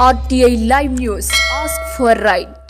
RTI Live News. Ask for right.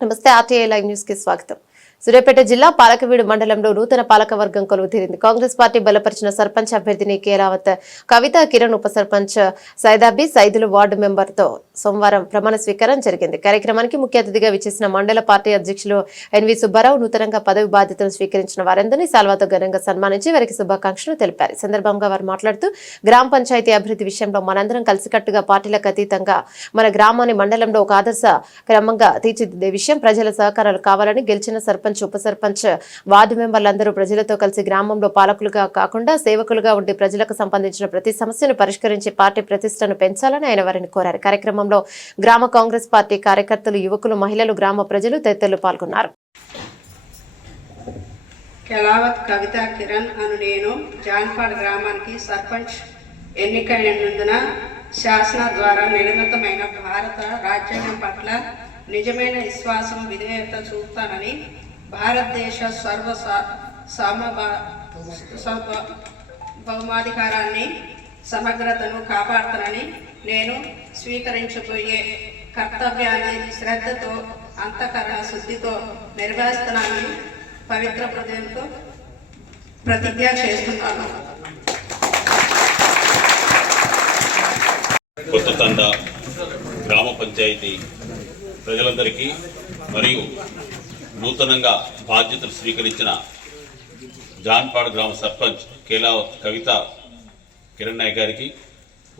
నమస్తే RTI Live News కి స్వాగతం. సూర్యాపేట జిల్లా పాలకవీడు మండలంలో నూతన పాలకవర్గం కొలువుతీరింది. కాంగ్రెస్ పార్టీ బలపరిచిన సర్పంచ్ అభ్యర్థిని కేరావత్ కవిత కిరణ్, ఉప సర్పంచ్ సైదాబి సైదులు వార్డు మెంబర్తో సోమవారం ప్రమాణ స్వీకారం జరిగింది. కార్యక్రమానికి ముఖ్య అతిథిగా విచ్చేసిన మండల పార్టీ అధ్యక్షులు ఎన్వి సుబ్బారావు నూతనంగా పదవి బాధ్యతలు స్వీకరించిన వారందరినీ సాల్వాతో ఘనంగా సన్మానించి వారికి శుభాకాంక్షలు తెలిపారు. ఈ సందర్భంగా వారు మాట్లాడుతూ గ్రామ పంచాయతీ అభివృద్ధి విషయంలో మనందరం కలిసికట్టుగా పార్టీలకు అతీతంగా మన గ్రామాన్ని మండలంలో ఒక ఆదర్శ క్రమంగా తీర్చిదిద్దే విషయం ప్రజల సహకారాలు కావాలని గెలిచిన సర్పంచ్, ఉప సర్పంచ్, వార్డు మెంబర్లందరూ ప్రజలతో కలిసి గ్రామంలో పాలకులుగా కాకుండా సేవకులుగా ఉండి ప్రజలకు సంబంధించిన ప్రతి సమస్యను పరిష్కరించి పార్టీ ప్రతిష్టను పెంచాలని ఆయన వారిని కోరారు. కార్యక్రమంలో గ్రామ కాంగ్రెస్ పార్టీ కార్యకర్తలు, యువకులు, మహిళలు, గ్రామ ప్రజలు తదితరులు పాల్గొన్నారు. కేలావత్ కవిత కిరణ్ అను నేను జాన్పాడ్ గ్రామానికి సర్పంచ్ ఎన్నికైనందున శాసన ద్వారా నిర్మితమైన భారత రాజ్యాంగం పట్ల నిజమైన విశ్వాసం, విధేయత చూపుతానని, భారతదేశ భౌమాధికారాన్ని, సమగ్రతను కాపాడుతానని నేను స్వీకరించబోయే కర్తవ్యాన్ని శ్రద్ధతో, అంతఃకరణ శుద్ధితో నిర్వహిస్తున్నానని పవిత్ర హృదయంతో ప్రతిజ్ఞ చేస్తున్నాను. కొత్తతండ గ్రామ పంచాయతీ ప్రజలందరికీ మరియు నూతనంగా బాధ్యతలు స్వీకరించిన జాన్పాడ్ గ్రామ సర్పంచ్ కేలావత్ కవిత కిరణ్ నాయక్ గారికి,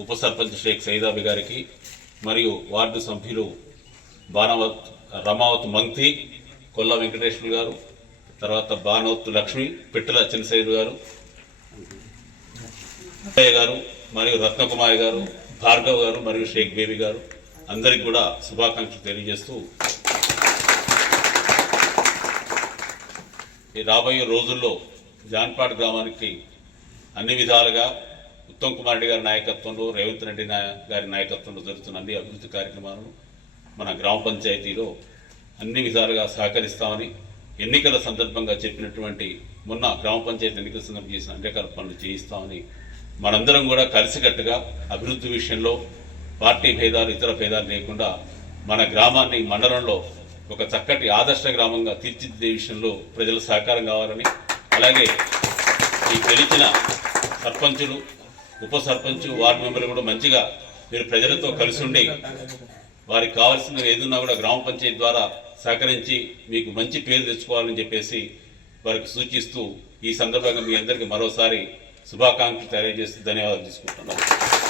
ఉప సర్పంచ్ షేక్ సైదాబి గారికి మరియు వార్డు సభ్యులు రమావత్ మంగ్తి, కొల్ల వెంకటేశ్వర గారు, తర్వాత బానవత్ లక్ష్మి, పిట్టల చిన్నసైదు గారు గారు మరియు రత్నకుమారి గారు, భార్గవ్ గారు మరియు షేక్ బేబీ గారు అందరికి కూడా శుభాకాంక్షలు తెలియజేస్తూ ఈ రాబోయే రోజుల్లో జాన్పాడ్ గ్రామానికి అన్ని విధాలుగా ఉత్తమ్ కుమార్ రెడ్డి గారి నాయకత్వంలో, రేవంత్ రెడ్డి గారి నాయకత్వంలో జరుగుతున్న అన్ని అభివృద్ధి కార్యక్రమాలను మన గ్రామ పంచాయతీలో అన్ని విధాలుగా సహకరిస్తామని, ఎన్నికల సందర్భంగా చెప్పినటువంటి మొన్న గ్రామ పంచాయతీ ఎన్నికల సందర్భంగా చేసిన అన్ని రకాల పనులు చేయిస్తామని, మనందరం కూడా కలిసికట్టుగా అభివృద్ధి విషయంలో పార్టీ భేదాలు, ఇతర భేదాలు లేకుండా మన గ్రామాన్ని మండలంలో ఒక చక్కటి ఆదర్శ గ్రామంగా తీర్చిదిద్దే విషయంలో ప్రజల సహకారం కావాలని, అలాగే ఈ గెలిచిన సర్పంచులు, ఉప సర్పంచ్, వార్డు మెంబర్లు కూడా మంచిగా మీరు ప్రజలతో కలిసి ఉండి వారికి కావాల్సిన ఏదున్నా కూడా గ్రామ పంచాయతీ ద్వారా సహకరించి మీకు మంచి పేరు తెచ్చుకోవాలని చెప్పేసి వారికి సూచిస్తూ ఈ సందర్భంగా మీ అందరికీ మరోసారి శుభాకాంక్షలు తెలియజేస్తూ ధన్యవాదాలు తీసుకుంటున్నాను.